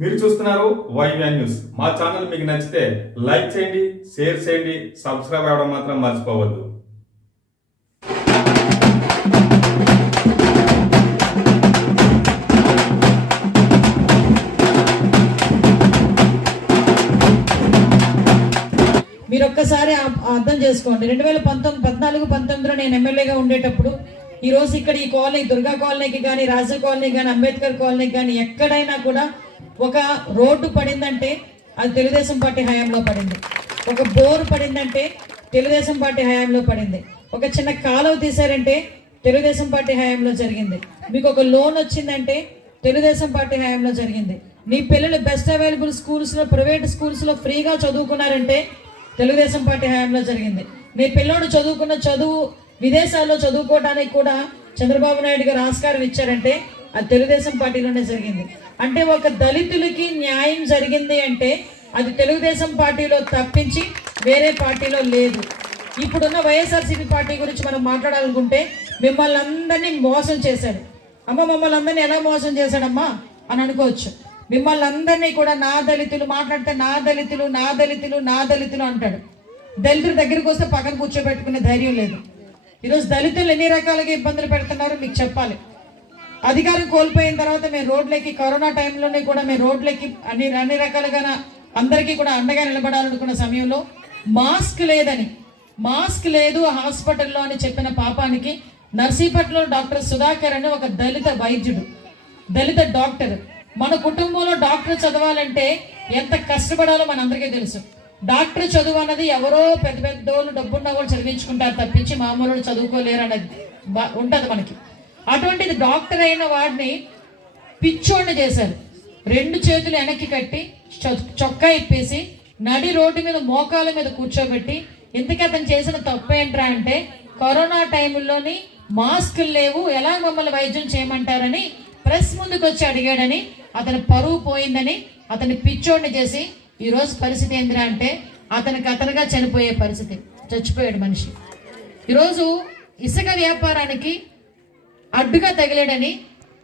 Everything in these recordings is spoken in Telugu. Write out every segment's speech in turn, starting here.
మీరు చూస్తున్నారు వైవిఎన్ న్యూస్. మా ఛానల్ మీకు నచ్చితే లైక్ చేయండి, షేర్ చేయండి, సబ్స్క్రైబ్ అవ్వడం మాత్రం మర్చిపోవద్దు. మీరు ఒక్కసారి అర్థం చేసుకోండి. 2014-19లో నేను ఎమ్మెల్యేగా ఉండేటప్పుడు ఈరోజు ఇక్కడ ఈ కాలనీ, దుర్గా కాలనీకి కానీ, రాజు కాలనీ కానీ, అంబేద్కర్ కాలనీకి కానీ ఎక్కడైనా కూడా ఒక రోడ్డు పడిందంటే అది తెలుగుదేశం పార్టీ హయాంలో పడింది. ఒక బోర్ పడిందంటే తెలుగుదేశం పార్టీ హయాంలో పడింది. ఒక చిన్న కాలువ తీశారంటే తెలుగుదేశం పార్టీ హయాంలో జరిగింది. మీకు ఒక లోన్ వచ్చిందంటే తెలుగుదేశం పార్టీ హయాంలో జరిగింది. మీ పిల్లలు బెస్ట్ అవైలబుల్ స్కూల్స్లో, ప్రైవేట్ స్కూల్స్లో ఫ్రీగా చదువుకున్నారంటే తెలుగుదేశం పార్టీ హయాంలో జరిగింది. మీ పిల్లోడు చదువుకున్న చదువు విదేశాల్లో చదువుకోవడానికి కూడా చంద్రబాబు నాయుడు గారు ఆస్కారం ఇచ్చారంటే అది తెలుగుదేశం పార్టీలోనే జరిగింది. అంటే ఒక దళితులకి న్యాయం జరిగింది అంటే అది తెలుగుదేశం పార్టీలో తప్పించి వేరే పార్టీలో లేదు. ఇప్పుడున్న వైఎస్ఆర్సీపీ పార్టీ గురించి మనం మాట్లాడాలనుకుంటే మిమ్మల్ని అందరినీ మోసం చేశాడు. అమ్మ మమ్మల్ని అందరినీ ఎలా మోసం చేశాడమ్మా అని అనుకోవచ్చు. మిమ్మల్ని అందరినీ కూడా నా దళితులు మాట్లాడితే నా దళితులు నా దళితులు నా దళితులు అంటాడు. దళితుల దగ్గరికి వస్తే పక్కన కూర్చోబెట్టుకునే ధైర్యం లేదు. ఈరోజు దళితులు ఎన్ని రకాలుగా ఇబ్బందులు పెడుతున్నారో మీకు చెప్పాలి. అధికారం కోల్పోయిన తర్వాత మేము రోడ్లకి, కరోనా టైంలోనే కూడా మేము రోడ్లకి అన్ని రకాలుగా అందరికీ కూడా అండగా నిలబడాలనుకున్న సమయంలో మాస్క్ లేదు హాస్పిటల్లో అని చెప్పిన పాపానికి నర్సీపట్నంలో డాక్టర్ సుధాకర్ అని ఒక దళిత వైద్యుడు, దళిత డాక్టర్, మన కుటుంబంలో డాక్టర్ చదవాలంటే ఎంత కష్టపడాలో మనందరికీ తెలుసు. డాక్టర్ చదువు అన్నది ఎవరో పెద్ద పెద్దోళ్ళు డబ్బున్న వాళ్ళు చదివించుకుంటారు తప్పించి మామూలు చదువుకోలేరు అన్నది ఉంటుంది మనకి. అటువంటిది డాక్టర్ అయిన వాడిని పిచ్చోడిని చేశారు. 2 చేతులు వెనక్కి కట్టి చొక్కా ఇప్పేసి నడి రోడ్డు మీద మోకాల మీద కూర్చోబెట్టి ఇంతకీ అతను చేసిన తప్పేంట్రా అంటే కరోనా టైంలోని మాస్కులు లేవు, ఎలా మమ్మల్ని వైద్యం చేయమంటారని ప్రెస్ ముందుకు వచ్చి అడిగాడని అతని పరువు పోయిందని అతని పిచ్చోడిని చేసి ఈరోజు పరిస్థితి ఏందిరా అంటే అతనుగా చనిపోయే పరిస్థితి, చచ్చిపోయాడు మనిషి. ఈరోజు ఇసుక వ్యాపారానికి అడ్డుగా తగిలాడని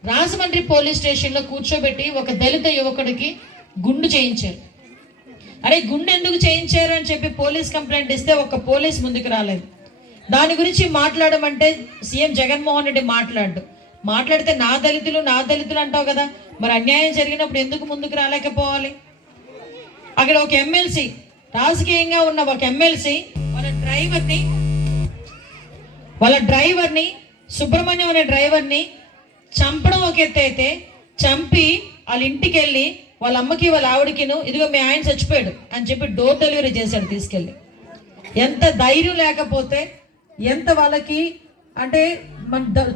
రాజమండ్రి పోలీస్ స్టేషన్లో కూర్చోబెట్టి ఒక దళిత యువకుడికి గుండు చేయించారు. అరే గుండు ఎందుకు చేయించారు అని చెప్పి పోలీస్ కంప్లైంట్ ఇస్తే ఒక పోలీస్ ముందుకు రాలేదు. దాని గురించి మాట్లాడమంటే సీఎం జగన్మోహన్ రెడ్డి మాట్లాడితే నా దళితులు అంటావు కదా, మరి అన్యాయం జరిగినప్పుడు ఎందుకు ముందుకు రాలేకపోవాలి? అక్కడ ఒక ఎమ్మెల్సీ, రాజకీయంగా ఉన్న ఒక ఎమ్మెల్సీ వాళ్ళ డ్రైవర్ని సుబ్రహ్మణ్యం అనే డ్రైవర్ని చంపడం ఒక ఎత్తు అయితే, చంపి వాళ్ళ ఇంటికి వెళ్ళి వాళ్ళ అమ్మకి వాళ్ళ ఆవిడకిను ఇదిగో మీ ఆయన చచ్చిపోయాడు అని చెప్పి డోర్ డెలివరీ చేశాడు తీసుకెళ్ళి. ఎంత ధైర్యం లేకపోతే, ఎంత వాళ్ళకి అంటే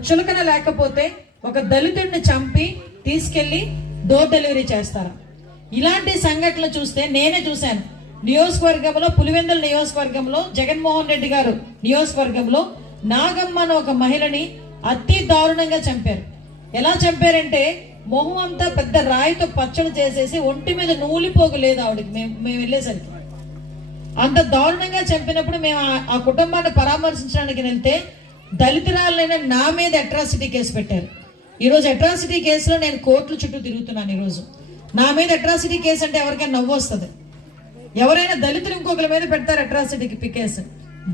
చులకన లేకపోతే ఒక దళితుడిని చంపి తీసుకెళ్ళి డోర్ డెలివరీ చేస్తారా? ఇలాంటి సంఘటనలు చూస్తే నేనే చూశాను. నియోజకవర్గంలో, పులివెందుల నియోజకవర్గంలో, జగన్మోహన్ రెడ్డి గారు నియోజకవర్గంలో నాగమ్మ అని ఒక మహిళని అతి దారుణంగా చంపారు. ఎలా చంపారంటే మొహం అంతా పెద్ద రాయితో పచ్చడి చేసేసి ఒంటి మీద నూలిపోగు లేదు ఆవిడకి. మేము వెళ్ళేసరికి అంత దారుణంగా చంపినప్పుడు మేము ఆ కుటుంబాన్ని పరామర్శించడానికి వెళ్తే దళితురాలైన నా మీద అట్రాసిటీ కేసు పెట్టారు. ఈరోజు అట్రాసిటీ కేసులో నేను కోర్టుల చుట్టూ తిరుగుతున్నాను. ఈరోజు నా మీద అట్రాసిటీ కేసు అంటే ఎవరికైనా నవ్వు వస్తుంది. ఎవరైనా దళితులు ఇంకొకరి మీద పెడతారు అట్రాసిటీ కేసు,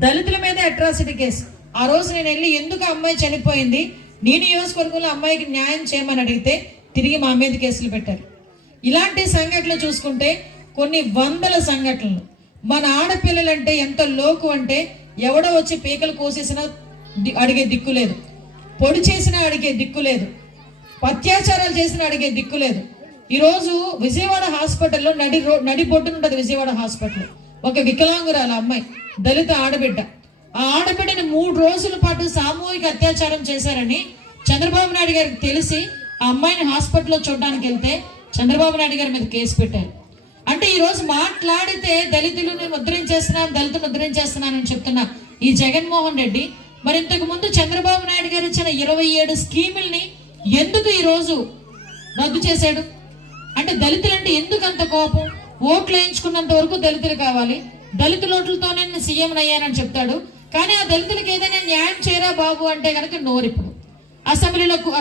దళితుల మీద అట్రాసిటీ కేసు. ఆ రోజు నేను వెళ్ళి ఎందుకు అమ్మాయి చనిపోయింది, నీ నియోజకవర్గంలో అమ్మాయికి న్యాయం చేయమని అడిగితే తిరిగి మా మీద కేసులు పెట్టారు. ఇలాంటి సంఘటనలు చూసుకుంటే కొన్ని వందల సంఘటనలు. మన ఆడపిల్లలంటే ఎంత లోకు అంటే ఎవడో వచ్చి పీకలు కోసేసినా అడిగే దిక్కు లేదు, పొడి చేసినా అడిగే దిక్కు లేదు, అత్యాచారాలు చేసినా అడిగే దిక్కు లేదు. ఈరోజు విజయవాడ హాస్పిటల్లో నడి బొట్టునుంటది విజయవాడ హాస్పిటల్, ఒక వికలాంగురాల అమ్మాయి, దళిత ఆడబిడ్డ. ఆ ఆడబిడ్డని 3 రోజుల పాటు సామూహిక అత్యాచారం చేశారని చంద్రబాబు నాయుడు గారికి తెలిసి ఆ అమ్మాయిని హాస్పిటల్లో చూడడానికి వెళ్తే చంద్రబాబు నాయుడు గారి మీద కేసు పెట్టారు. అంటే ఈరోజు మాట్లాడితే దళితులను ముద్రించేస్తున్నానని చెప్తున్నా ఈ జగన్మోహన్ రెడ్డి మరి ఇంతకు ముందు చంద్రబాబు నాయుడు గారు ఇచ్చిన 27 స్కీముల్ని ఎందుకు ఈరోజు రద్దు చేశాడు? అంటే దళితులంటే ఎందుకు అంత కోపం? ఓట్లు వేయించుకున్నంత వరకు దళితులు కావాలి, దళితుల ఓట్లతోనే నేను సీఎం అయ్యానని చెప్తాడు. కానీ ఆ దళితులకి ఏదైనా న్యాయం చేయరా బాబు అంటే కనుక నోరిప్పుడు.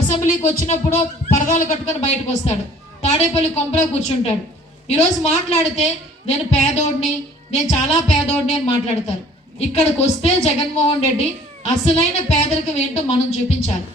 అసెంబ్లీకి వచ్చినప్పుడు పరదాలు కట్టుకొని బయటకు వస్తాడు, తాడేపల్లి కొంపలో కూర్చుంటాడు. ఈరోజు మాట్లాడితే నేను పేదోడిని, నేను చాలా పేదోడిని అని మాట్లాడతారు. ఇక్కడికి వస్తే జగన్మోహన్ రెడ్డి అసలైన పేదరికం ఏంటో మనం చూపించాలి.